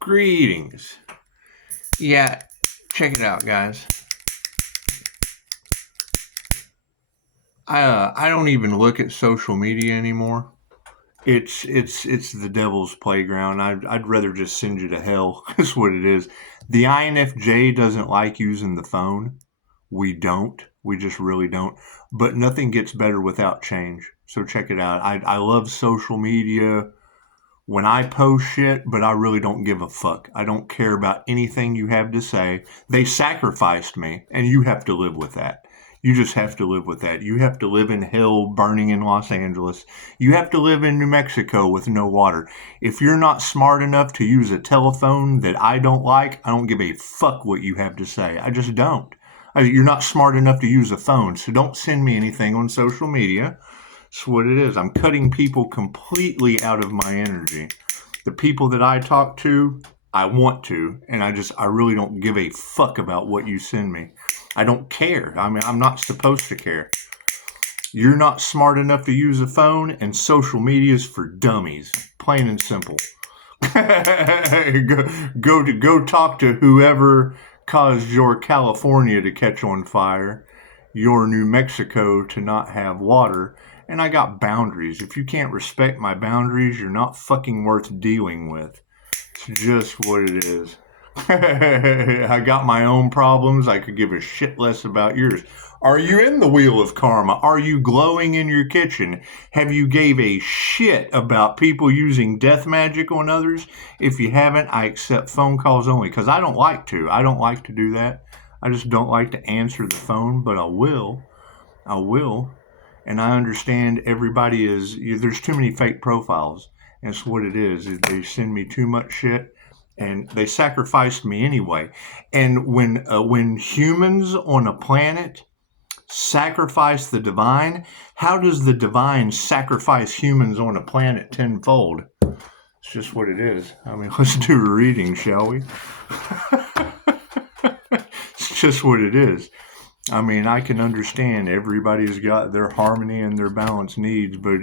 Greetings. Yeah, check it out, guys. I don't even look at social media anymore. It's the devil's playground. I'd rather just send you to hell. That's what it is. The INFJ doesn't like using the phone. We don't. We just really don't. But nothing gets better without change. So check it out. I love social media when I post shit, but I really don't give a fuck. I don't care about anything you have to say. They sacrificed me, and you have to live with that. You just have to live with that. You have to live in hell burning in Los Angeles. You have to live in New Mexico with no water. If you're not smart enough to use a telephone that I don't like, I don't give a fuck what you have to say. I just don't. You're not smart enough to use a phone, so don't send me anything on social media. That's what it is. I'm cutting people completely out of my energy. The people that I talk to, I want to, and I really don't give a fuck about what you send me. I don't care. I mean, I'm not supposed to care. You're not smart enough to use a phone, and social media is for dummies. Plain and simple. Go talk to whoever caused your California to catch on fire, your New Mexico to not have water, and I got boundaries. If you can't respect my boundaries, you're not fucking worth dealing with. It's just what it is. I got my own problems. I could give a shit less about yours. Are you in the wheel of karma? Are you glowing in your kitchen? Have you gave a shit about people using death magic on others? If you haven't, I accept phone calls only because I don't like to. I don't like to do that. I just don't like to answer the phone, but I will. I will. And I understand everybody there's too many fake profiles. That's what it is. They send me too much shit. And they sacrificed me anyway. And when humans on a planet sacrifice the divine, how does the divine sacrifice humans on a planet tenfold? It's just what it is. I mean, let's do a reading, shall we? It's just what it is. I mean, I can understand everybody's got their harmony and their balance needs, but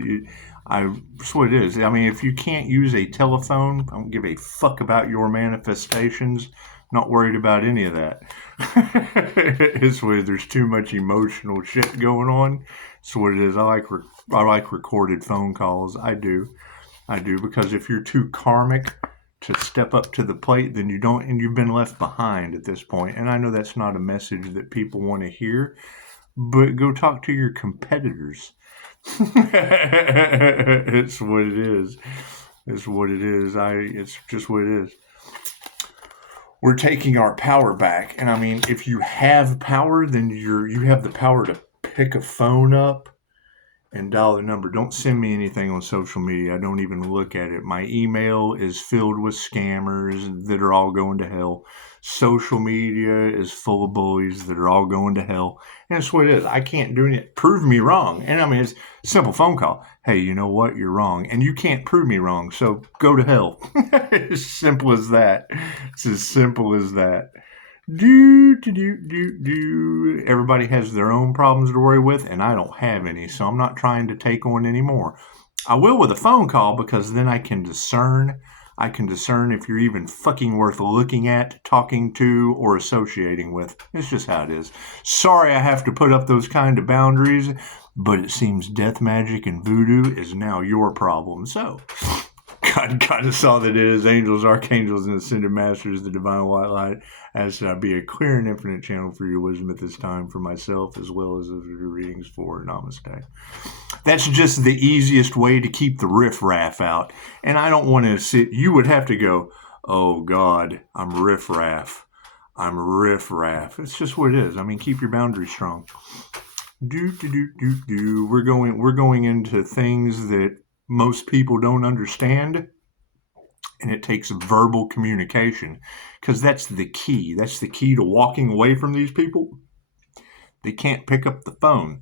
that's what it is. I mean, if you can't use a telephone, I don't give a fuck about your manifestations. I'm not worried about any of that. It's where there's too much emotional shit going on. That's what it is. I like recorded phone calls. I do because if you're too karmic to step up to the plate, then you don't, and you've been left behind at this point. And I know that's not a message that people want to hear, but go talk to your competitors. It's what it is. It's what it is. It's just what it is. We're taking our power back. And I mean, if you have power, then you have the power to pick a phone up and dial the number. Don't send me anything on social media. I don't even look at it. My email is filled with scammers that are all going to hell. Social media is full of bullies that are all going to hell. And that's what it is. I can't do it. Prove me wrong. And I mean, it's a simple phone call. Hey, you know what? You're wrong. And you can't prove me wrong. So go to hell. As simple as that. It's as simple as that. Everybody has their own problems to worry with, and I don't have any, so I'm not trying to take on any more. I will with a phone call because then I can discern. I can discern if you're even fucking worth looking at, talking to, or associating with. It's just how it is. Sorry I have to put up those kind of boundaries, but it seems death magic and voodoo is now your problem. So God saw that it is angels, archangels, and ascended masters, the divine white light, as I be a clear and infinite channel for your wisdom at this time for myself, as well as your readings for Namaste. That's just the easiest way to keep the riffraff out. And I don't want to sit, you would have to go, oh God, I'm riffraff. I'm riffraff. It's just what it is. I mean, keep your boundaries strong. We're going into things that most people don't understand, and it takes verbal communication because that's the key. That's the key to walking away from these people. They can't pick up the phone.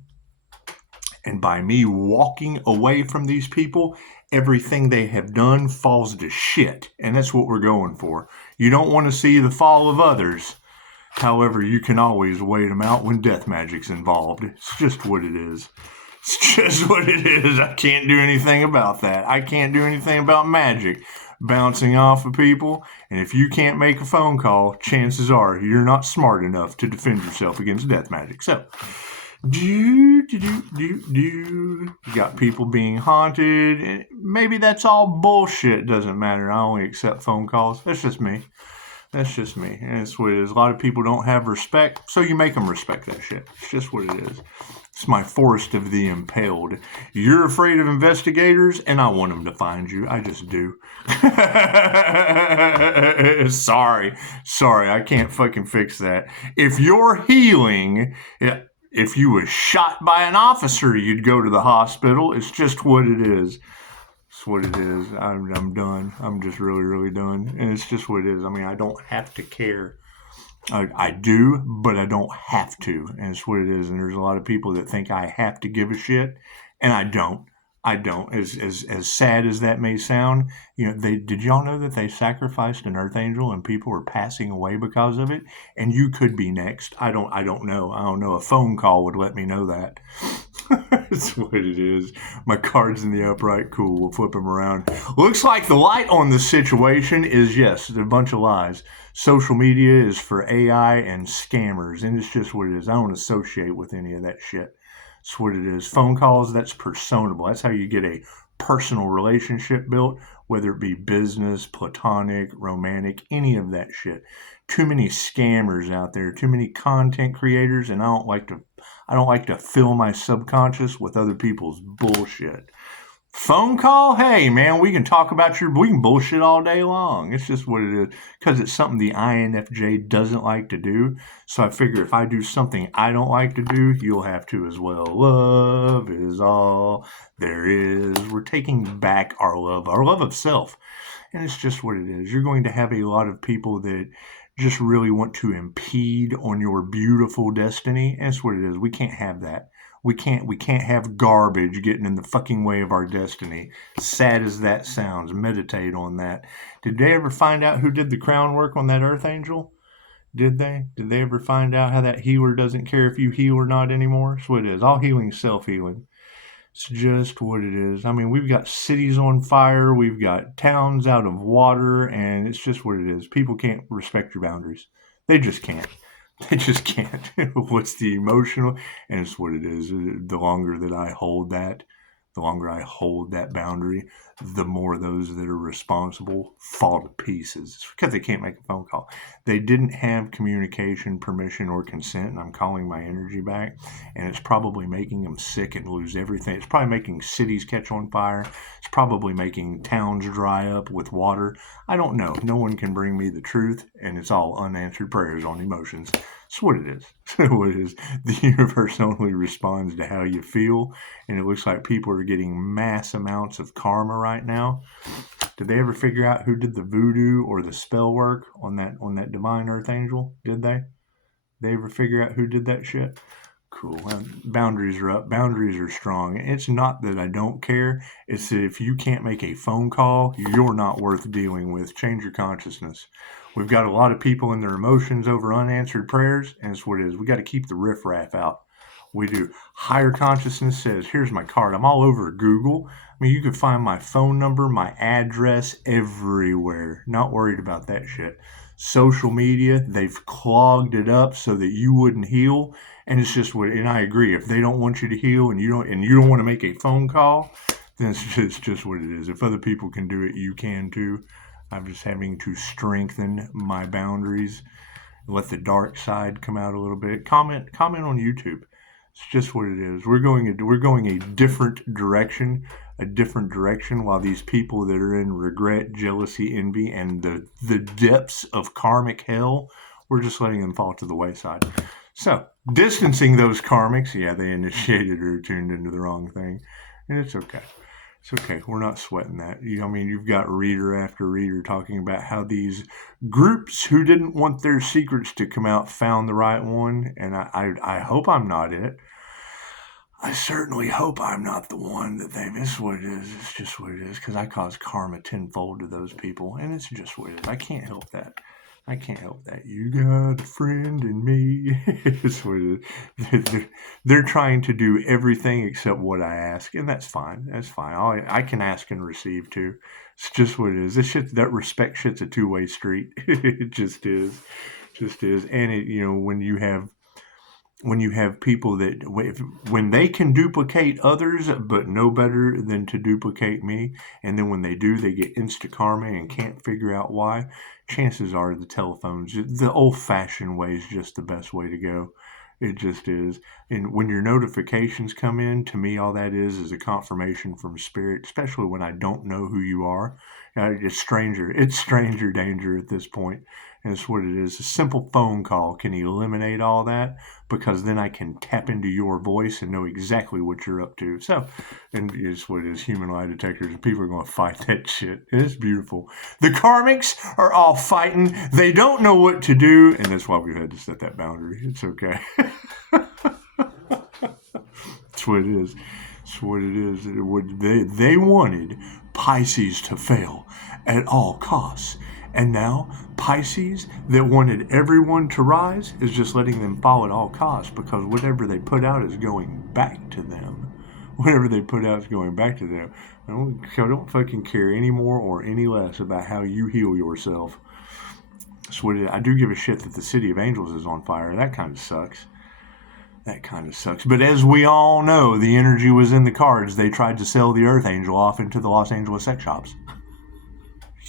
And by me walking away from these people, everything they have done falls to shit. And that's what we're going for. You don't want to see the fall of others. However, you can always wait them out when death magic's involved. It's just what it is. It's just what it is. I can't do anything about that. I can't do anything about magic. bouncing off of people. And if you can't make a phone call, chances are you're not smart enough to defend yourself against death magic. So, you got people being haunted. Maybe that's all bullshit. Doesn't matter. I only accept phone calls. That's just me. That's just me. And it's what it is. A lot of people don't have respect, so you make them respect that shit. It's just what it is. It's my forest of the impaled. You're afraid of investigators, and I want them to find you. I just do. Sorry, I can't fucking fix that. If you're healing, if you was shot by an officer, you'd go to the hospital. It's just what it is. It's what it is. I'm done. I'm just really, really done. And it's just what it is. I mean, I don't have to care. I do, but I don't have to. And it's what it is. And there's a lot of people that think I have to give a shit, and I don't. I don't. As sad as that may sound, did y'all know that they sacrificed an earth angel and people were passing away because of it? And you could be next. I don't know. I don't know. A phone call would let me know that. That's what it is. My card's in the upright. Cool. We'll flip them around. Looks like the light on the situation is, yes, a bunch of lies. Social media is for AI and scammers, and it's just what it is. I don't associate with any of that shit. That's what it is. Phone calls, that's personable. That's how you get a personal relationship built, whether it be business, platonic, romantic, any of that shit. Too many scammers out there, too many content creators, and I don't like to fill my subconscious with other people's bullshit. Phone call? Hey, man, we can talk about we can bullshit all day long. It's just what it is. Because it's something the INFJ doesn't like to do. So I figure if I do something I don't like to do, you'll have to as well. Love is all there is. We're taking back our love of self. And it's just what it is. You're going to have a lot of people that just really want to impede on your beautiful destiny. And it's what it is. We can't have that. We can't have garbage getting in the fucking way of our destiny. Sad as that sounds, meditate on that. Did they ever find out who did the crown work on that earth angel? Did they? Did they ever find out how that healer doesn't care if you heal or not anymore? That's what it is. All healing is self-healing. It's just what it is. I mean, we've got cities on fire. We've got towns out of water. And it's just what it is. People can't respect your boundaries. They just can't. They just can't. What's the emotional? And it's what it is. The longer that I hold that, boundary, the more those that are responsible fall to pieces. It's because they can't make a phone call. They didn't have communication, permission, or consent, and I'm calling my energy back, and it's probably making them sick and lose everything. It's probably making cities catch on fire. It's probably making towns dry up with water. I don't know. No one can bring me the truth, and it's all unanswered prayers on emotions. That's what it is. What it is. The universe only responds to how you feel, and it looks like people are getting mass amounts of karma right now. Did they ever figure out who did the voodoo or the spell work on that divine earth angel? Did they? They ever figure out who did that shit? Cool. Boundaries are up. Boundaries are strong. It's not that I don't care. It's that if you can't make a phone call, you're not worth dealing with. Change your consciousness. We've got a lot of people in their emotions over unanswered prayers, and it's what it is. We got to keep the riffraff out. We do. Higher consciousness says, here's my card. I'm all over Google. I mean, you can find my phone number, my address everywhere. Not worried about that shit. Social media, they've clogged it up so that you wouldn't heal. And it's just what, and I agree. If they don't want you to heal and you don't want to make a phone call, then it's just what it is. If other people can do it, you can too. I'm just having to strengthen my boundaries, let the dark side come out a little bit. Comment on YouTube. It's just what it is. We're going a different direction, while these people that are in regret, jealousy, envy, and the depths of karmic hell, we're just letting them fall to the wayside. So, distancing those karmics, yeah, they initiated or tuned into the wrong thing, and it's okay. It's okay. We're not sweating that. You've got reader after reader talking about how these groups who didn't want their secrets to come out found the right one, and I hope I'm not it. I certainly hope I'm not the one that they miss. What it is. It's just what it is, because I cause karma tenfold to those people, and it's just what it is. I can't help that. I can't help that. You got a friend in me. It's what it is. They're trying to do everything except what I ask, and that's fine. That's fine. I can ask and receive too. It's just what it is. This shit, that respect shit's a two-way street. It just is. Just is. And it, when you have people that when they can duplicate others but no better than to duplicate me, and then when they do they get insta karma and can't figure out why, chances are the telephones, the old-fashioned way is just the best way to go. It just is. And when your notifications come in, to me all that is a confirmation from spirit, especially when I don't know who you are. It's stranger danger at this point. And it's what it is. A simple phone call can eliminate all that, because then I can tap into your voice and know exactly what you're up to. So, and it's what it is, human lie detectors, and people are going to fight that shit. It's beautiful. The Karmics are all fighting. They don't know what to do, and that's why we had to set that boundary. It's okay. That's what it is. That's what it is. They wanted Pisces to fail at all costs. And now Pisces, that wanted everyone to rise, is just letting them fall at all costs, because whatever they put out is going back to them. Whatever they put out is going back to them. I don't fucking care any more or any less about how you heal yourself. That's what I do give a shit that the City of Angels is on fire. That kind of sucks. But as we all know, the energy was in the cards. They tried to sell the Earth Angel off into the Los Angeles sex shops.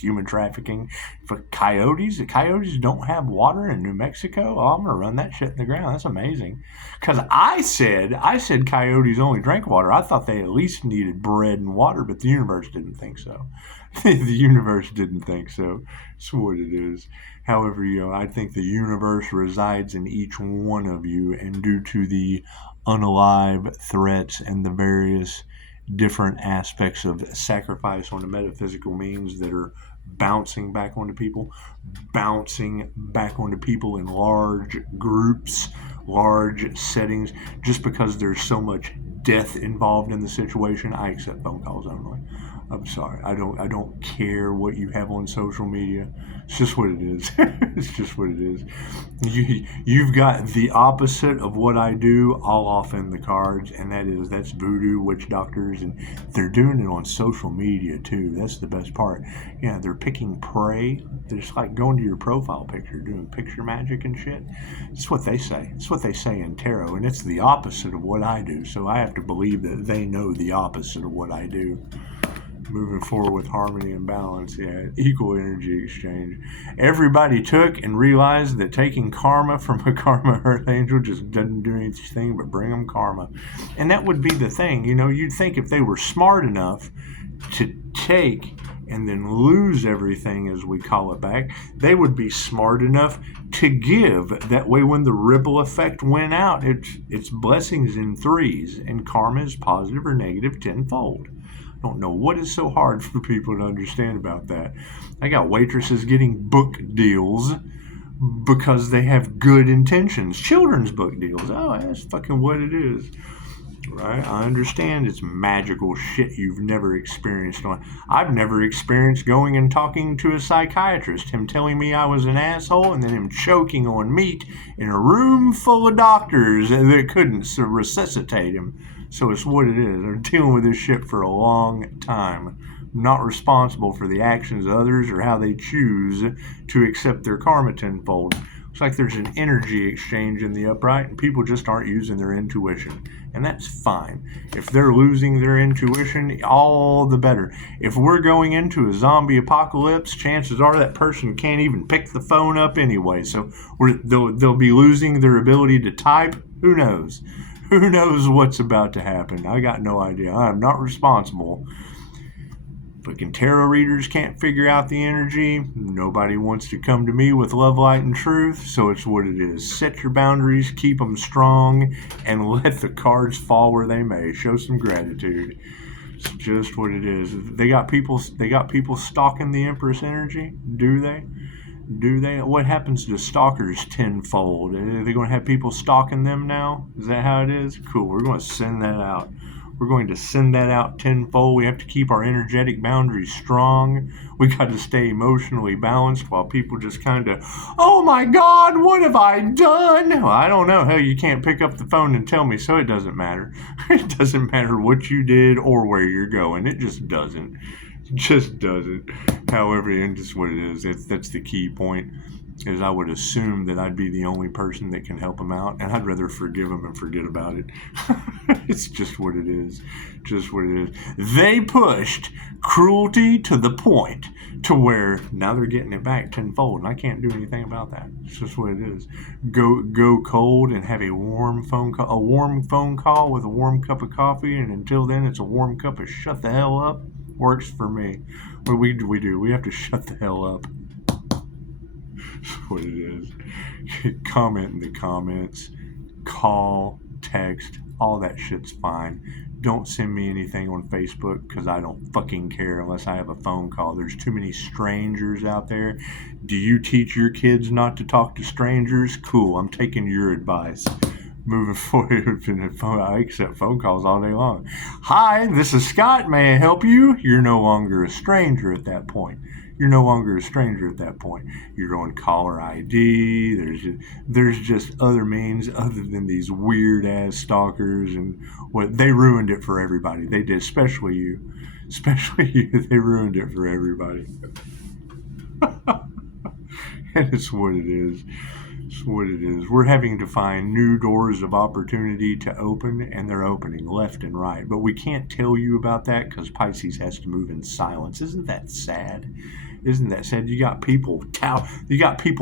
Human trafficking for coyotes. The coyotes don't have water in New Mexico. Oh, I'm gonna run that shit in the ground. That's amazing. Because I said coyotes only drank water. I thought they at least needed bread and water, but the universe didn't think so. The universe didn't think so. It's what it is. However, I think the universe resides in each one of you, and due to the unalive threats and the various different aspects of sacrifice on a metaphysical means that are bouncing back onto people in large groups, large settings, just because there's so much death involved in the situation. I accept phone calls only. I'm sorry. I don't care what you have on social media. It's just what it is. It's just what it is. You've got the opposite of what I do all off in the cards, and that's voodoo, witch doctors, and they're doing it on social media too. That's the best part. Yeah, they're picking prey. They're just like going to your profile picture, doing picture magic and shit. It's what they say. It's what they say in tarot, and it's the opposite of what I do. So I have to believe that they know the opposite of what I do. Moving forward with harmony and balance, equal energy exchange. Everybody took and realized that taking karma from a karma earth angel just doesn't do anything but bring them karma. And that would be the thing. You'd think if they were smart enough to take and then lose everything, as we call it, back, they would be smart enough to give. That way, when the ripple effect went out, it's blessings in threes, and karma is positive or negative tenfold. Don't know what is so hard for people to understand about that. I got waitresses getting book deals because they have good intentions. Children's book deals. Oh, that's fucking what it is. Right? I understand it's magical shit you've never experienced. I've never experienced going and talking to a psychiatrist, him telling me I was an asshole, and then him choking on meat in a room full of doctors that couldn't resuscitate him. So it's what it is. They're dealing with this shit for a long time. I'm not responsible for the actions of others or how they choose to accept their karma tenfold. It's like there's an energy exchange in the upright, and people just aren't using their intuition. And that's fine. If they're losing their intuition, all the better. If we're going into a zombie apocalypse, chances are that person can't even pick the phone up anyway. So they'll be losing their ability to type. Who knows? Who knows what's about to happen? I got no idea. I am not responsible. Fucking tarot readers can't figure out the energy. Nobody wants to come to me with love, light, and truth. So it's what it is. Set your boundaries, keep them strong, and let the cards fall where they may. Show some gratitude. It's just what it is. They got people stalking the Empress energy. Do they? What happens to stalkers tenfold? Are they going to have people stalking them now? Is that how it is? Cool. We're going to send that out. We're going to send that out tenfold. We have to keep our energetic boundaries strong. We got to stay emotionally balanced while people just kind of, oh my God, what have I done? Well, I don't know. Hell, you can't pick up the phone and tell me, so it doesn't matter. It doesn't matter what you did or where you're going. It just doesn't. It just doesn't. However, and just what it is. That's the key point. Is I would assume that I'd be the only person that can help them out, and I'd rather forgive them and forget about it. It's just what it is. Just what it is. They pushed cruelty to the point to where now they're getting it back tenfold, and I can't do anything about that. It's just what it is. Go cold and have a warm phone call with a warm cup of coffee, and until then, it's a warm cup of shut the hell up. Works for me. What we do, we have to shut the hell up. That's what it is. Comment in the comments, call, text, all that shit's fine. Don't send me anything on Facebook because I don't fucking care unless I have a phone call. There's too many strangers out there. Do you teach your kids not to talk to strangers? Cool, I'm taking your advice. Moving forward, I accept phone calls all day long. Hi, this is Scott. May I help you? You're no longer a stranger at that point. You're no longer a stranger at that point. You're on caller ID. There's just other means other than these weird ass stalkers, and what they ruined it for everybody. They did, especially you. They ruined it for everybody. And it's what it is. It's what it is. We're having to find new doors of opportunity to open, and they're opening left and right. But we can't tell you about that because Pisces has to move in silence. Isn't that sad? Isn't that sad? You got people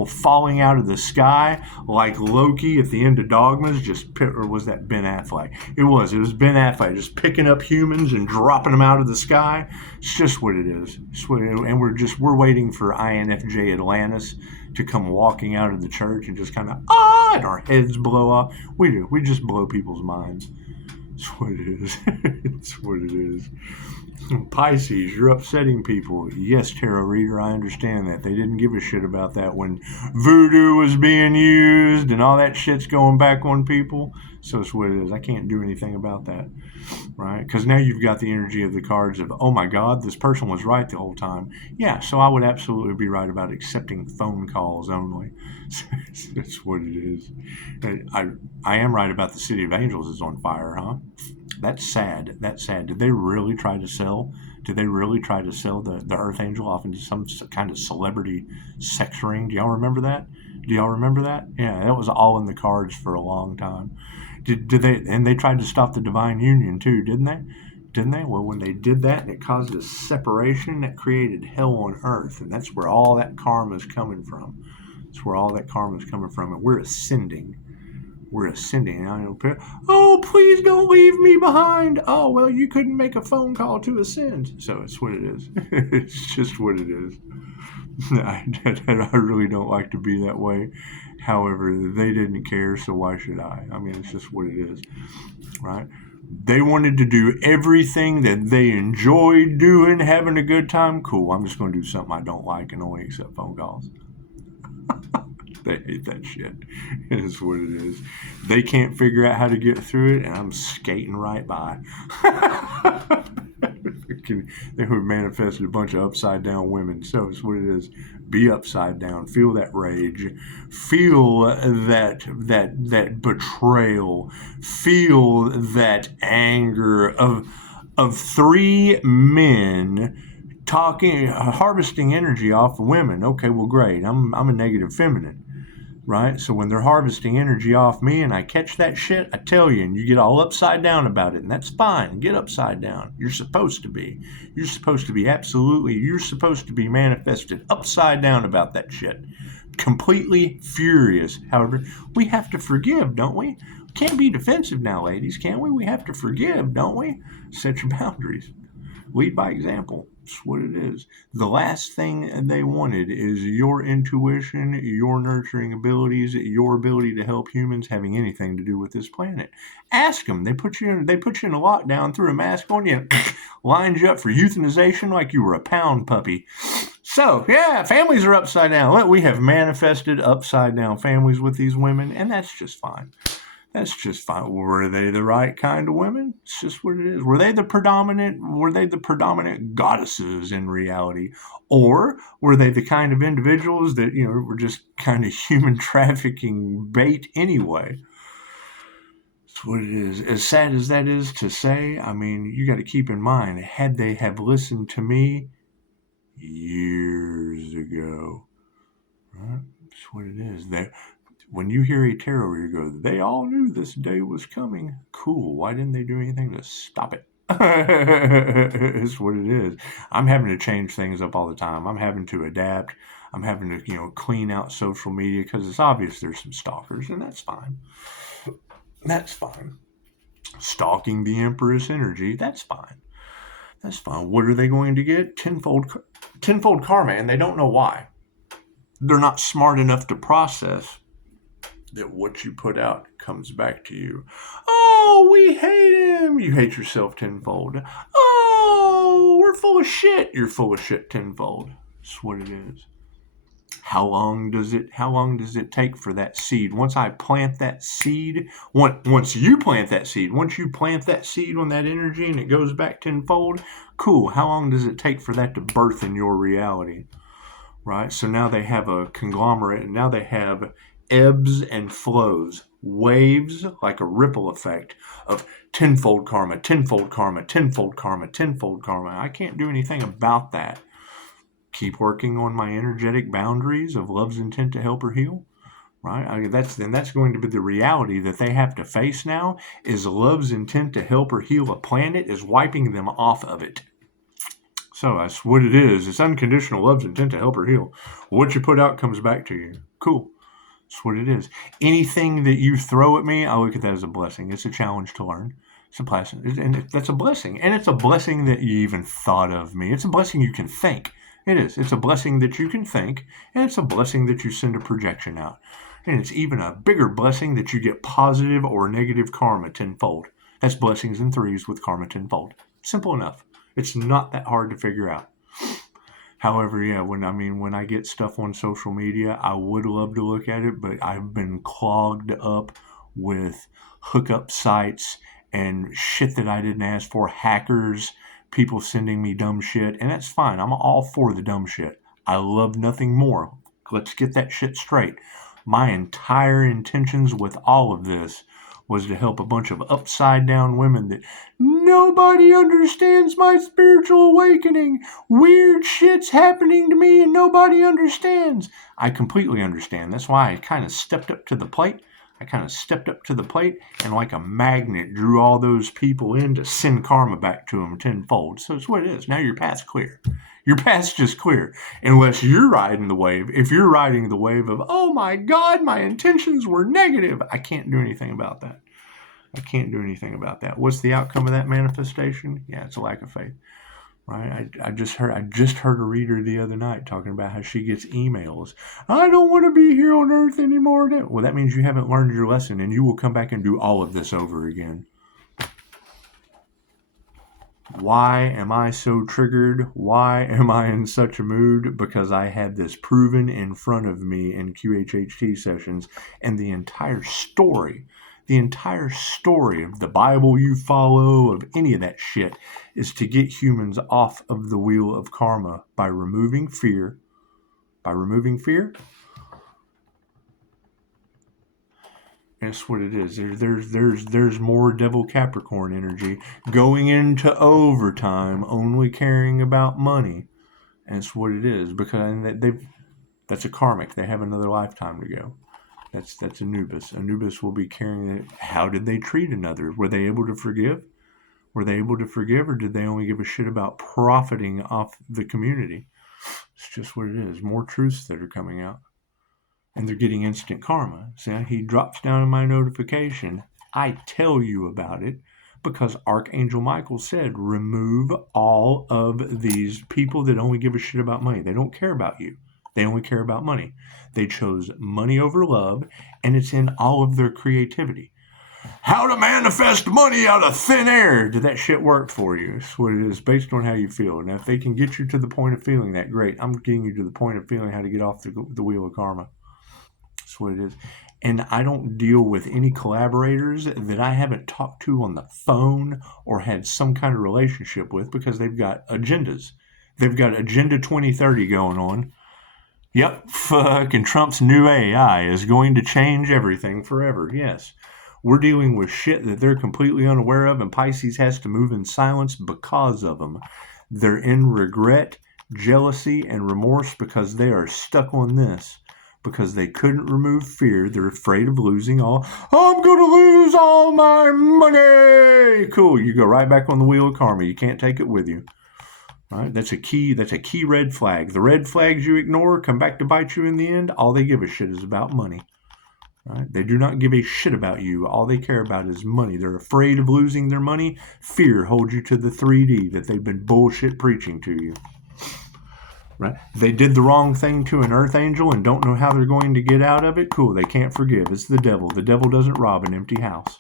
falling out of the sky like Loki at the end of Dogmas. Or was that Ben Affleck? It was Ben Affleck just picking up humans and dropping them out of the sky. It's just what it is. And we're waiting for INFJ Atlantis to come walking out of the church and just kind of and our heads blow off. We do. We just blow people's minds. It's what it is. It's what it is. Pisces, you're upsetting people. Yes, tarot reader, I understand that. They didn't give a shit about that when voodoo was being used and all that shit's going back on people. So it's what it is. I can't do anything about that, right? Because now you've got the energy of the cards of, oh my God, this person was right the whole time. Yeah, so I would absolutely be right about accepting phone calls only. That's what it is. I am right about the City of Angels is on fire, huh? That's sad. That's sad. Did they really try to sell the Earth Angel off into some kind of celebrity sex ring? Do y'all remember that? Yeah, that was all in the cards for a long time. Did they? And they tried to stop the divine union too, didn't they? Well, when they did that, and it caused a separation that created hell on earth, and that's where all that karma is coming from. And we're ascending. I know, oh, please don't leave me behind. Oh, well, you couldn't make a phone call to ascend. So it's what it is. It's just what it is. I really don't like to be that way. However, they didn't care, so why should I? I mean, it's just what it is, right? They wanted to do everything that they enjoyed doing, having a good time. Cool, I'm just going to do something I don't like and only accept phone calls. They hate that shit. It is what it is. They can't figure out how to get through it, and I'm skating right by. They would manifest a bunch of upside down women. So it's what it is. Be upside down. Feel that rage. Feel that betrayal. Feel that anger of three men harvesting energy off of women. Okay, well, great. I'm a negative feminine, right? So when they're harvesting energy off me and I catch that shit, I tell you, and you get all upside down about it, and that's fine. Get upside down. You're supposed to be manifested upside down about that shit. Completely furious. However, we have to forgive, don't we? Can't be defensive now, ladies, can we? We have to forgive, don't we? Set your boundaries. Lead by example. That's what it is. The last thing they wanted is your intuition, your nurturing abilities, your ability to help humans having anything to do with this planet. Ask them. They put you in a lockdown, threw a mask on you, lined you up for euthanization like you were a pound puppy. So, yeah, families are upside down. We have manifested upside down families with these women, and that's just fine. That's just fine. Were they the right kind of women? It's just what it is. Were they the predominant goddesses in reality? Or were they the kind of individuals that, were just kind of human trafficking bait anyway? That's what it is. As sad as that is to say, I mean, you got to keep in mind, had they have listened to me years ago, right? That's what it is. When you hear a tarot reader go, they all knew this day was coming. Cool. Why didn't they do anything to stop it? It's what it is. I'm having to change things up all the time. I'm having to adapt. I'm having to, clean out social media because it's obvious there's some stalkers, and that's fine. That's fine. Stalking the Empress energy, that's fine. That's fine. What are they going to get? Tenfold karma, and they don't know why. They're not smart enough to process that what you put out comes back to you. Oh, we hate him. You hate yourself tenfold. Oh, we're full of shit. You're full of shit tenfold. That's what it is. How long does it take for that seed? Once I plant that seed, once you plant that seed on that energy and it goes back tenfold, cool. How long does it take for that to birth in your reality? Right? So now they have a conglomerate, and now they have ebbs and flows, waves like a ripple effect of tenfold karma, tenfold karma, tenfold karma, tenfold karma. I can't do anything about that. Keep working on my energetic boundaries of love's intent to help or heal. Right? That's going to be the reality that they have to face now, is love's intent to help or heal a planet is wiping them off of it. So that's what it is. It's unconditional love's intent to help or heal. What you put out comes back to you. Cool. That's what it is. Anything that you throw at me, I look at that as a blessing. It's a challenge to learn. It's a blessing. And that's a blessing. And it's a blessing that you even thought of me. It's a blessing you can think. It is. It's a blessing that you can think. And it's a blessing that you send a projection out. And it's even a bigger blessing that you get positive or negative karma tenfold. That's blessings in threes with karma tenfold. Simple enough. It's not that hard to figure out. However, yeah, when I get stuff on social media, I would love to look at it, but I've been clogged up with hookup sites and shit that I didn't ask for, hackers, people sending me dumb shit, and that's fine. I'm all for the dumb shit. I love nothing more. Let's get that shit straight. My entire intentions with all of this was to help a bunch of upside down women that nobody understands my spiritual awakening. Weird shit's happening to me and nobody understands. I completely understand. That's why I kind of stepped up to the plate. And like a magnet drew all those people in to send karma back to them tenfold. So it's what it is. Now your path's clear. Your path's just clear. Unless you're riding the wave. If you're riding the wave of, oh my God, my intentions were negative, I can't do anything about that. What's the outcome of that manifestation? Yeah, it's a lack of faith. Right? I just heard a reader the other night talking about how she gets emails. I don't want to be here on Earth anymore. Well, that means you haven't learned your lesson, and you will come back and do all of this over again. Why am I so triggered? Why am I in such a mood? Because I had this proven in front of me in QHHT sessions, and the entire story of the Bible you follow, of any of that shit, is to get humans off of the wheel of karma by removing fear. That's what it is. There's more Devil Capricorn energy going into overtime, only caring about money. And it's what it is, because that's a karmic. They have another lifetime to go. That's Anubis. Anubis will be carrying it. How did they treat another? Were they able to forgive? Or did they only give a shit about profiting off the community? It's just what it is. More truths that are coming out. And they're getting instant karma. See, he drops down in my notification. I tell you about it because Archangel Michael said, remove all of these people that only give a shit about money. They don't care about you. They only care about money. They chose money over love, and it's in all of their creativity. How to manifest money out of thin air. Did that shit work for you? That's what it is, based on how you feel. Now, if they can get you to the point of feeling that, great. I'm getting you to the point of feeling how to get off the wheel of karma. That's what it is. And I don't deal with any collaborators that I haven't talked to on the phone or had some kind of relationship with, because they've got agendas. They've got Agenda 2030 going on. Yep, fucking Trump's new AI is going to change everything forever. Yes. We're dealing with shit that they're completely unaware of, and Pisces has to move in silence because of them. They're in regret, jealousy, and remorse because they are stuck on this. Because they couldn't remove fear. They're afraid of losing all. I'm going to lose all my money. Cool. You go right back on the wheel of karma. You can't take it with you. All right? That's a key red flag. The red flags you ignore come back to bite you in the end. All they give a shit is about money. Right? They do not give a shit about you. All they care about is money. They're afraid of losing their money. Fear holds you to the 3D that they've been bullshit preaching to you. Right? They did the wrong thing to an earth angel and don't know how they're going to get out of it. Cool. They can't forgive. It's the devil. The devil doesn't rob an empty house.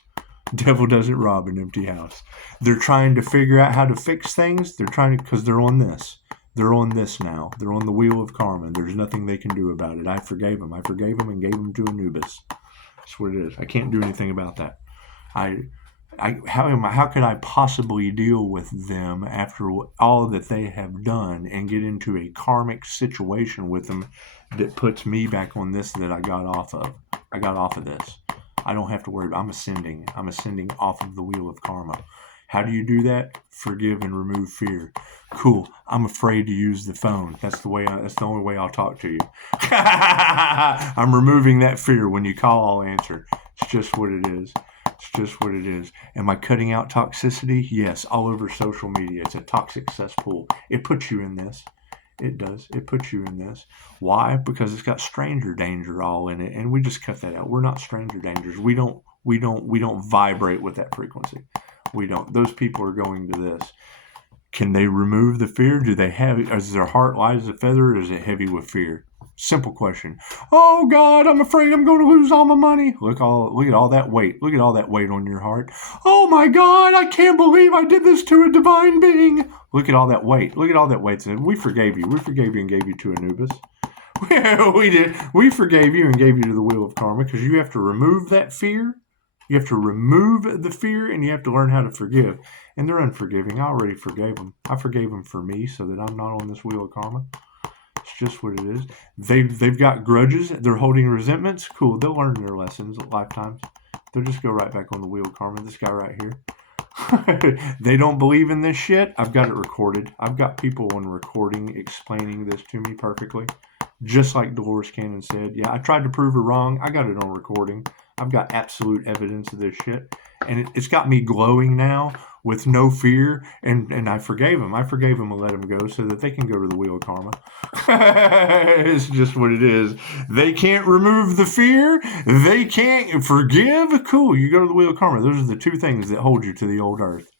Devil doesn't rob an empty house. They're trying to figure out how to fix things. They're trying to, because they're on this. They're on this now. They're on the wheel of karma. There's nothing they can do about it. I forgave them. I forgave them and gave them to Anubis. That's what it is. I can't do anything about that. How could I possibly deal with them after all that they have done and get into a karmic situation with them that puts me back on this that I got off of? I got off of this. I don't have to worry. I'm ascending off of the wheel of karma. How do you do that? Forgive and remove fear. Cool. I'm afraid to use the phone. That's the only way I'll talk to you. I'm removing that fear. When you call, I'll answer. It's just what it is. It's just what it is. Am I cutting out toxicity? Yes. All over social media. It's a toxic cesspool. It puts you in this. It does. It puts you in this. Why? Because it's got stranger danger all in it, and we just cut that out. We're not stranger dangers. We don't vibrate with that frequency. We don't. Those people are going to this. Can they remove the fear? Do they have? Is their heart light as a feather, or is it heavy with fear? Simple question. Oh God, I'm afraid I'm going to lose all my money. Look at all that weight. Look at all that weight on your heart. Oh my God, I can't believe I did this to a divine being. Look at all that weight. Look at all that weight. We forgave you. We forgave you and gave you to Anubis. We did. We forgave you and gave you to the wheel of karma, because you have to remove that fear. You have to remove the fear, and you have to learn how to forgive. And they're unforgiving. I already forgave them. I forgave them for me so that I'm not on this wheel of karma. It's just what it is. They've got grudges. They're holding resentments. Cool. They'll learn their lessons at lifetimes. They'll just go right back on the wheel of karma. This guy right here. They don't believe in this shit. I've got it recorded. I've got people on recording explaining this to me perfectly. Just like Dolores Cannon said. Yeah, I tried to prove her wrong. I got it on recording. I've got absolute evidence of this shit. And it's got me glowing now with no fear. And I forgave them. I forgave them and let them go so that they can go to the wheel of karma. It's just what it is. They can't remove the fear. They can't forgive. Cool. You go to the wheel of karma. Those are the two things that hold you to the old earth.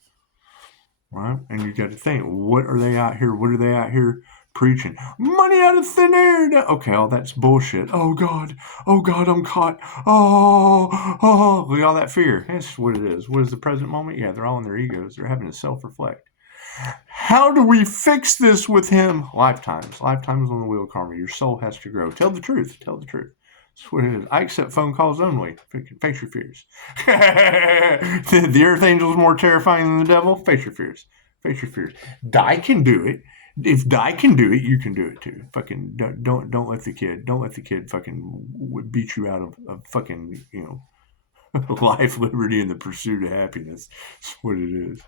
Right? And you got to think, what are they out here? What are they out here preaching? Money out of thin air. Okay, all that's bullshit. Oh God, I'm caught. Oh, look at all that fear. That's what it is. What is the present moment? Yeah, they're all in their egos. They're having to self-reflect. How do we fix this with him? Lifetimes on the wheel of karma. Your soul has to grow. Tell the truth. That's what it is. I accept phone calls only. Face your fears. The earth angel is more terrifying than the devil. Face your fears. Di can do it. If Di can do it, you can do it too. Fucking don't let the kid fucking beat you out of fucking, life, liberty, and the pursuit of happiness. That's what it is.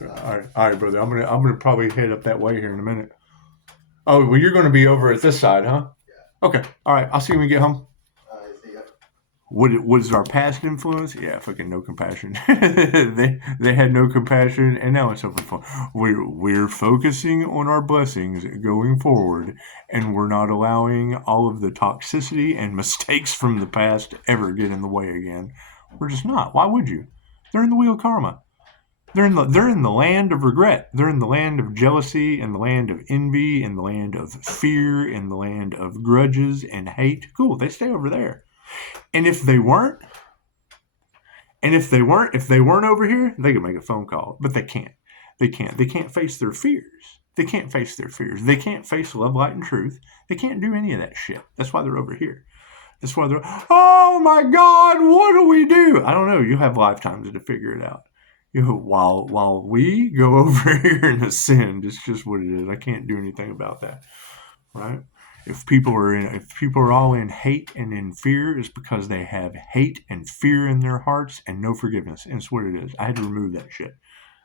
All right, brother. I'm gonna probably head up that way here in a minute. Oh, well, you're gonna be over at this side, huh? Yeah. Okay. All right. I'll see you when we get home. See ya. What is our past influence? Yeah, fucking no compassion. they had no compassion, and now it's open for. We're focusing on our blessings going forward, and we're not allowing all of the toxicity and mistakes from the past to ever get in the way again. We're just not. Why would you? They're in the wheel of karma. They're in the land of regret. They're in the land of jealousy, in the land of envy, in the land of fear, in the land of grudges and hate. Cool. They stay over there. And if they weren't over here, they could make a phone call, but they can't. They can't face their fears. They can't face their fears. They can't face love, light, and truth. They can't do any of that shit. That's why they're over here. That's why they're, oh my God, what do we do? I don't know. You have lifetimes to figure it out. While we go over here and ascend, it's just what it is. I can't do anything about that, right? If people are all in hate and in fear, it's because they have hate and fear in their hearts and no forgiveness. And it's what it is. I had to remove that shit.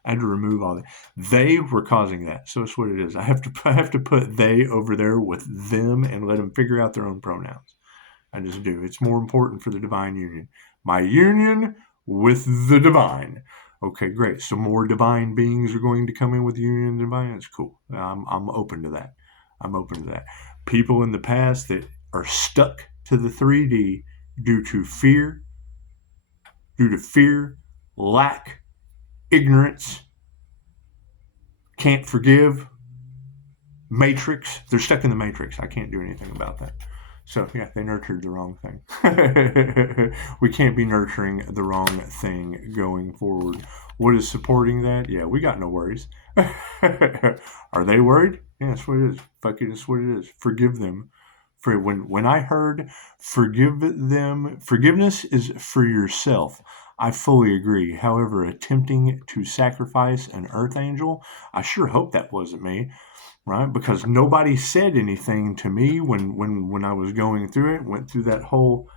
I had to remove all that. They were causing that, so it's what it is. I have to put they over there with them and let them figure out their own pronouns. I just do. It's more important for the divine union. My union with the divine. Okay, great. So more divine beings are going to come in with the union and divine. That's cool. I'm open to that. I'm open to that. People in the past that are stuck to the 3D due to fear, lack, ignorance, can't forgive, matrix. They're stuck in the matrix. I can't do anything about that. So, yeah, they nurtured the wrong thing. We can't be nurturing the wrong thing going forward. What is supporting that? Yeah, we got no worries. Are they worried? Yeah, that's what it is. Fuck it, that's what it is. Forgive them. For when I heard forgive them, forgiveness is for yourself. I fully agree. However, attempting to sacrifice an earth angel, I sure hope that wasn't me. Right? Because nobody said anything to me when I was going through it, went through that whole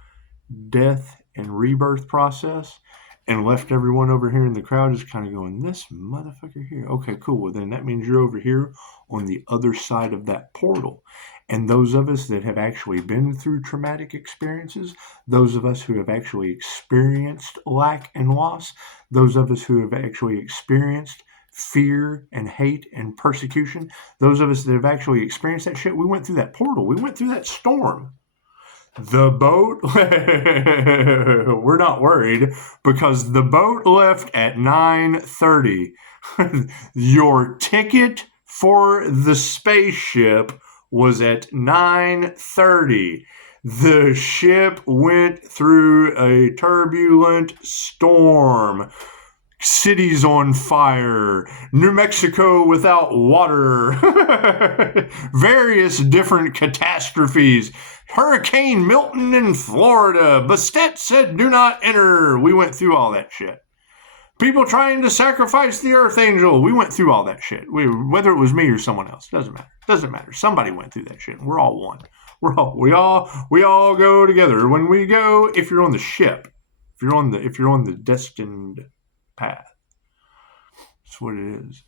death and rebirth process, and left everyone over here in the crowd just kind of going, this motherfucker here. Okay, cool. Well, then that means you're over here on the other side of that portal. And those of us that have actually been through traumatic experiences, those of us who have actually experienced lack and loss, those of us who have actually experienced fear and hate and persecution, those of us that have actually experienced that shit, we went through that portal. We went through that storm. The boat, we're not worried because the boat left at 9:30. Your ticket for the spaceship was at 9:30. The ship went through a turbulent storm. Cities on fire, New Mexico without water, various different catastrophes, Hurricane Milton in Florida, Bastet said do not enter. We went through all that shit. People trying to sacrifice the earth angel. We went through all that shit. Whether it was me or someone else, doesn't matter. Somebody went through that shit. We're all one. We all go together. When we go, if you're on the ship, if you're on the destined path. That's what it is.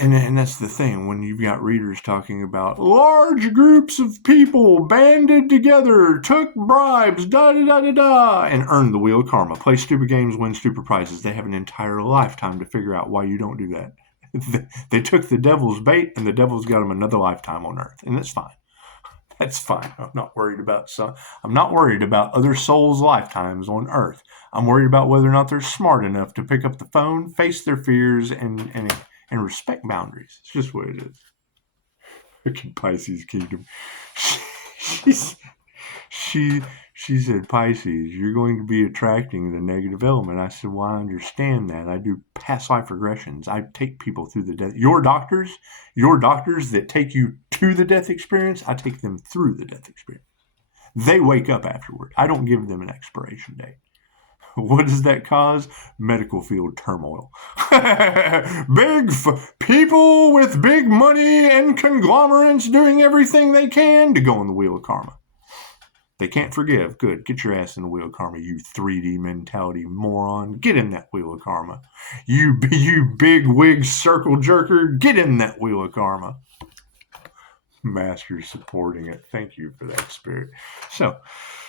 And that's the thing, when you've got readers talking about large groups of people banded together, took bribes, da-da-da-da-da, and earned the wheel of karma. Play stupid games, win stupid prizes. They have an entire lifetime to figure out why you don't do that. They took the devil's bait, and the devil's got them another lifetime on earth, and that's fine. That's fine. I'm not worried about other souls' lifetimes on Earth. I'm worried about whether or not they're smart enough to pick up the phone, face their fears, and respect boundaries. It's just what it is. Look at Pisces Kingdom. She said, Pisces, you're going to be attracting the negative element. I said, well, I understand that. I do past life regressions. I take people through the death. Your doctors that take you to the death experience, I take them through the death experience. They wake up afterward. I don't give them an expiration date. What does that cause? Medical field turmoil. People with big money and conglomerates doing everything they can to go on the wheel of karma. They can't forgive. Good. Get your ass in the wheel of karma, you 3D mentality moron. Get in that wheel of karma. You big wig circle jerker, get in that wheel of karma. Master supporting it. Thank you for that, Spirit. So,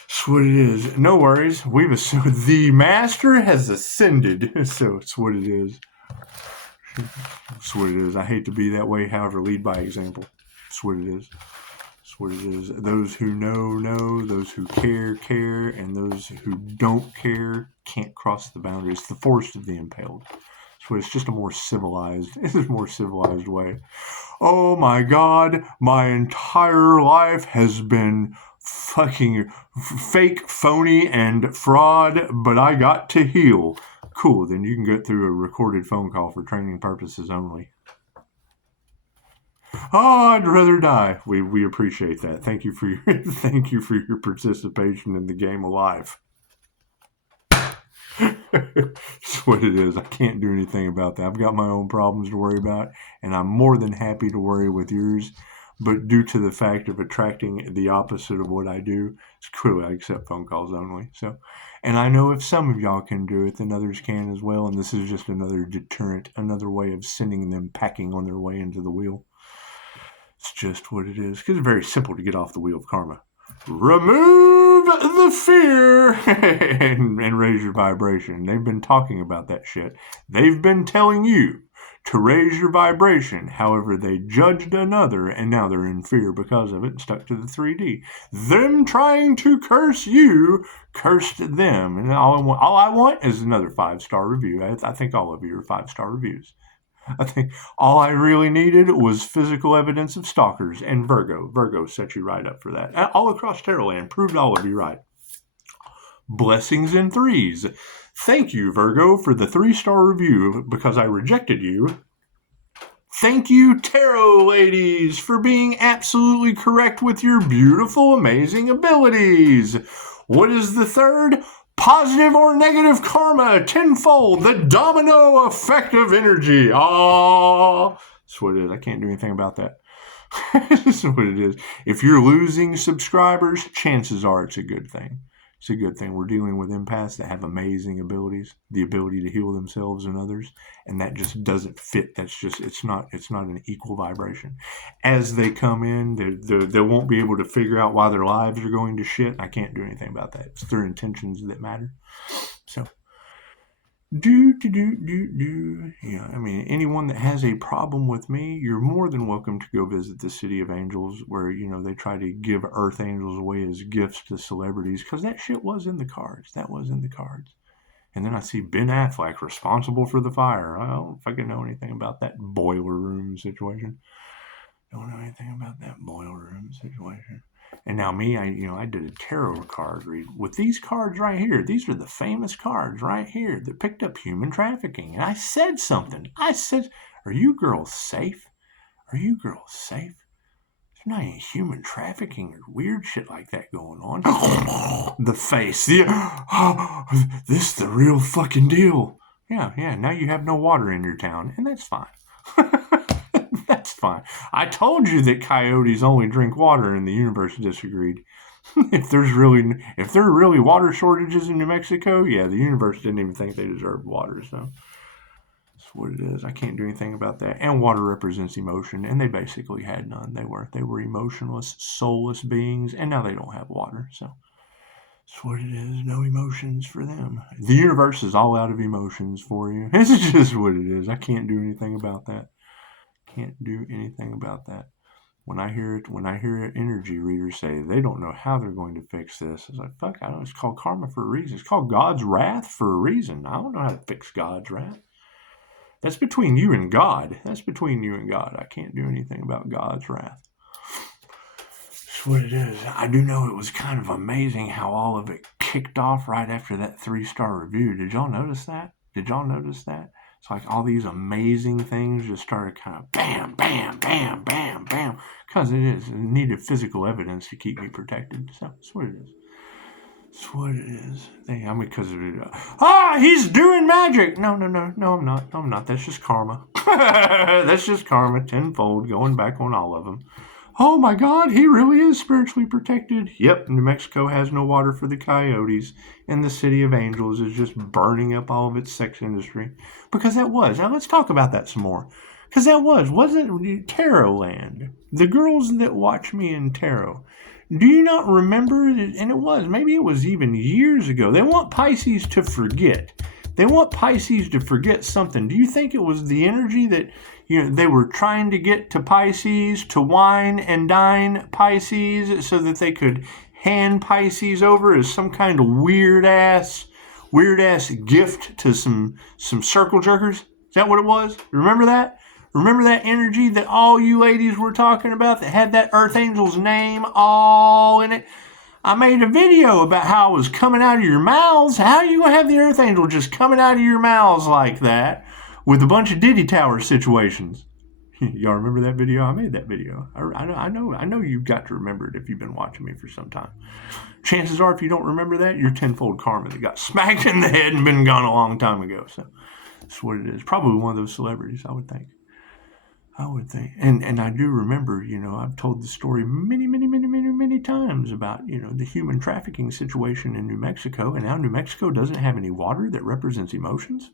that's what it is. No worries. The Master has ascended. So, it's what it is. It's what it is. I hate to be that way. However, lead by example. It's what it is. It's what it is. Those who know. Those who care, and those who don't care can't cross the boundaries. It's the forest of the impaled. So it's just a more civilized way. Oh my God, my entire life has been fucking fake, phony, and fraud, but I got to heal. Cool, then you can go through a recorded phone call for training purposes only. Oh, I'd rather die. We appreciate that. Thank you for your thank you for your participation in the game of life. That's what it is. I can't do anything about that. I've got my own problems to worry about, and I'm more than happy to worry with yours. But due to the fact of attracting the opposite of what I do, it's clearly I accept phone calls only. So, and I know if some of y'all can do it, then others can as well. And this is just another deterrent, another way of sending them packing on their way into the wheel. It's just what it is. Because it's very simple to get off the wheel of karma. Remove the fear and raise your vibration. They've been talking about that shit. They've been telling you to raise your vibration. However, they judged another, and now they're in fear because of it and stuck to the 3D. Them trying to curse you cursed them. And all I want is another 5-star review. I think all of you are 5-star reviews. I think all I really needed was physical evidence of stalkers and Virgo. Virgo set you right up for that. All across Tarot Land, proved all of you right. Blessings in threes. Thank you, Virgo, for the 3-star review because I rejected you. Thank you, Tarot ladies, for being absolutely correct with your beautiful, amazing abilities. What is the third? Positive or negative karma, tenfold, the domino effect of energy. Oh, that's what it is. I can't do anything about that. That's what it is. If you're losing subscribers, chances are it's a good thing. It's a good thing. We're dealing with empaths that have amazing abilities, the ability to heal themselves and others, and that just doesn't fit. That's just it's not an equal vibration. As they come in, they won't be able to figure out why their lives are going to shit. I can't do anything about that. It's their intentions that matter. So yeah, I mean, anyone that has a problem with me, you're more than welcome to go visit the City of Angels, where they try to give Earth Angels away as gifts to celebrities, because that shit was in the cards. That was in the cards. And then I see Ben Affleck responsible for the fire. I don't fucking know anything about that boiler room situation. Don't know anything about that boiler room situation. And now me, I did a tarot card read with these cards right here. These are the famous cards right here that picked up human trafficking. And I said something. I said, are you girls safe? Are you girls safe? There's not any human trafficking or weird shit like that going on. The face. This is the real fucking deal. Yeah. Now you have no water in your town, and that's fine. That's fine. I told you that coyotes only drink water, and the universe disagreed. If there are really water shortages in New Mexico, yeah, the universe didn't even think they deserved water. So that's what it is. I can't do anything about that. And water represents emotion, and they basically had none. They were emotionless, soulless beings, and now they don't have water. So that's what it is. No emotions for them. The universe is all out of emotions for you. It's just what it is. I can't do anything about that. Can't do anything about that. When I hear an energy reader say they don't know how they're going to fix this, it's like, fuck, I don't know. It's called karma for a reason. It's called God's wrath for a reason. I don't know how to fix God's wrath. That's between you and God. That's between you and God. I can't do anything about God's wrath. That's what it is. I do know it was kind of amazing how all of it kicked off right after that 3-star review. Did y'all notice that? It's like all these amazing things just started kind of bam, bam, bam, bam, bam. Because it needed physical evidence to keep me protected. So that's what it is. That's what it is. Because of it. He's doing magic. No, I'm not. That's just karma. That's just karma tenfold going back on all of them. Oh my God, he really is spiritually protected. Yep, New Mexico has no water for the coyotes, and the City of Angels is just burning up all of its sex industry. Because that was. Now let's talk about that some more. Because that wasn't Tarot Land. The girls that watch me in tarot. Do you not remember? And maybe it was even years ago. They want Pisces to forget. They want Pisces to forget something. Do you think it was the energy that they were trying to get to Pisces to wine and dine Pisces so that they could hand Pisces over as some kind of weird ass gift to some circle jerkers? Is that what it was? Remember that? Remember that energy that all you ladies were talking about that had that Earth Angel's name all in it? I made a video about how it was coming out of your mouths. How are you going to have the Earth Angel just coming out of your mouths like that with a bunch of Diddy Tower situations? Y'all remember that video? I made that video. I know you've got to remember it if you've been watching me for some time. Chances are, if you don't remember that, you're tenfold karma that got smacked in the head and been gone a long time ago. So that's what it is. Probably one of those celebrities, I would think. And I do remember, I've told the story many times about, the human trafficking situation in New Mexico, and now New Mexico doesn't have any water that represents emotions.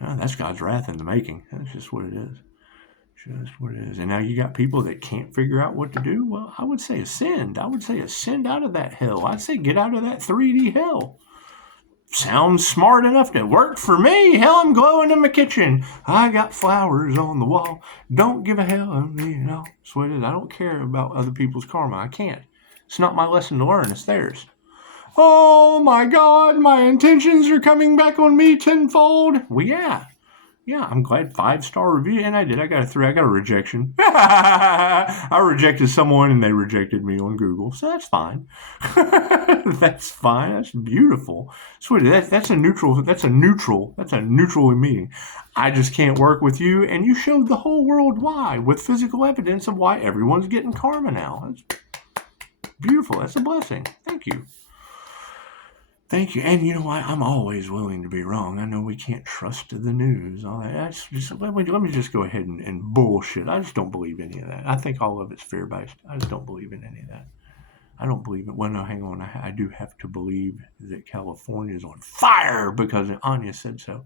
Well, that's God's wrath in the making. That's just what it is. Just what it is. And now you got people that can't figure out what to do. Well, I would say ascend. I would say ascend out of that hell. I'd say get out of that 3D hell. Sounds smart enough to work for me. Hell, I'm glowing in my kitchen. I got flowers on the wall. Don't give a hell. That's what it is. I don't care about other people's karma. I can't. It's not my lesson to learn. It's theirs. Oh my God, my intentions are coming back on me tenfold. Well, yeah, I'm glad 5-star review, and I did. I got a 3. I got a rejection. I rejected someone, and they rejected me on Google, so that's fine. That's fine. That's beautiful. Sweetie, that's a neutral. That's a neutral meaning. I just can't work with you, and you showed the whole world why with physical evidence of why everyone's getting karma now. That's beautiful. That's a blessing. Thank you. Thank you. And you know what? I'm always willing to be wrong. I know we can't trust the news. All that. Let me just go ahead and bullshit. I just don't believe any of that. I think all of it's fear-based. I just don't believe in any of that. I don't believe it. Well, no, hang on. I do have to believe that California is on fire because Anya said so.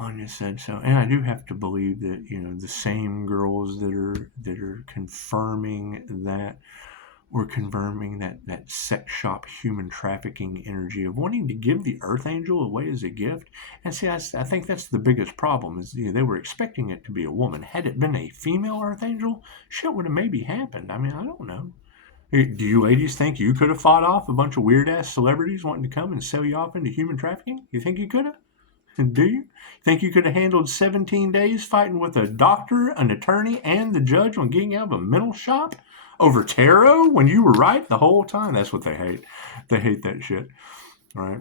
And I do have to believe that, the same girls that are confirming that, we're confirming that sex shop human trafficking energy of wanting to give the earth angel away as a gift. And see, I think that's the biggest problem is they were expecting it to be a woman. Had it been a female earth angel, shit would have maybe happened. I mean, I don't know. Do you ladies think you could have fought off a bunch of weird-ass celebrities wanting to come and sell you off into human trafficking? You think you could have? Do you? Think you could have handled 17 days fighting with a doctor, an attorney, and the judge on getting out of a mental shop? Over tarot when you were right the whole time? That's what they hate. They hate that shit. All right.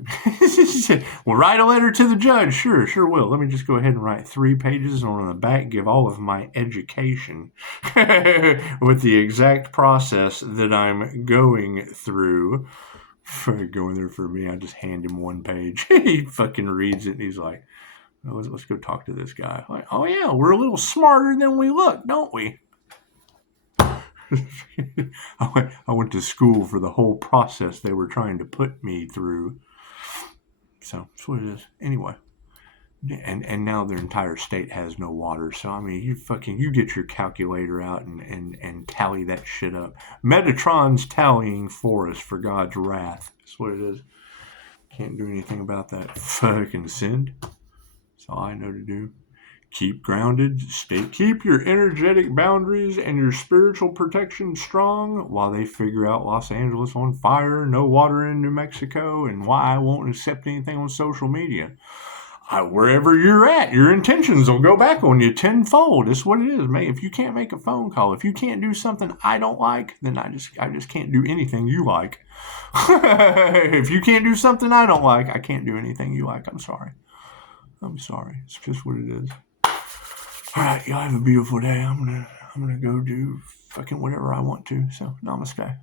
Well, write a letter to the judge. Sure will. Let me just go ahead and write 3 pages and on the back give all of my education with the exact process that I'm going through. Going there for me, I just hand him 1 page. He fucking reads it and he's like, well, let's go talk to this guy. Like, oh yeah, we're a little smarter than we look, don't we? I went to school for the whole process they were trying to put me through. So that's what it is. Anyway. And now their entire state has no water. So, I mean, you get your calculator out and tally that shit up. Metatron's tallying for us for God's wrath. That's what it is. Can't do anything about that. Fucking sin. That's all I know to do. Keep grounded, keep your energetic boundaries and your spiritual protection strong while they figure out Los Angeles on fire, no water in New Mexico, and why I won't accept anything on social media. Wherever you're at, your intentions will go back on you tenfold. That's what it is, man. If you can't make a phone call, if you can't do something I don't like, then I just can't do anything you like. If you can't do something I don't like, I can't do anything you like. I'm sorry. It's just what it is. All right, y'all have a beautiful day. I'm gonna go do fucking whatever I want to. So, namaste.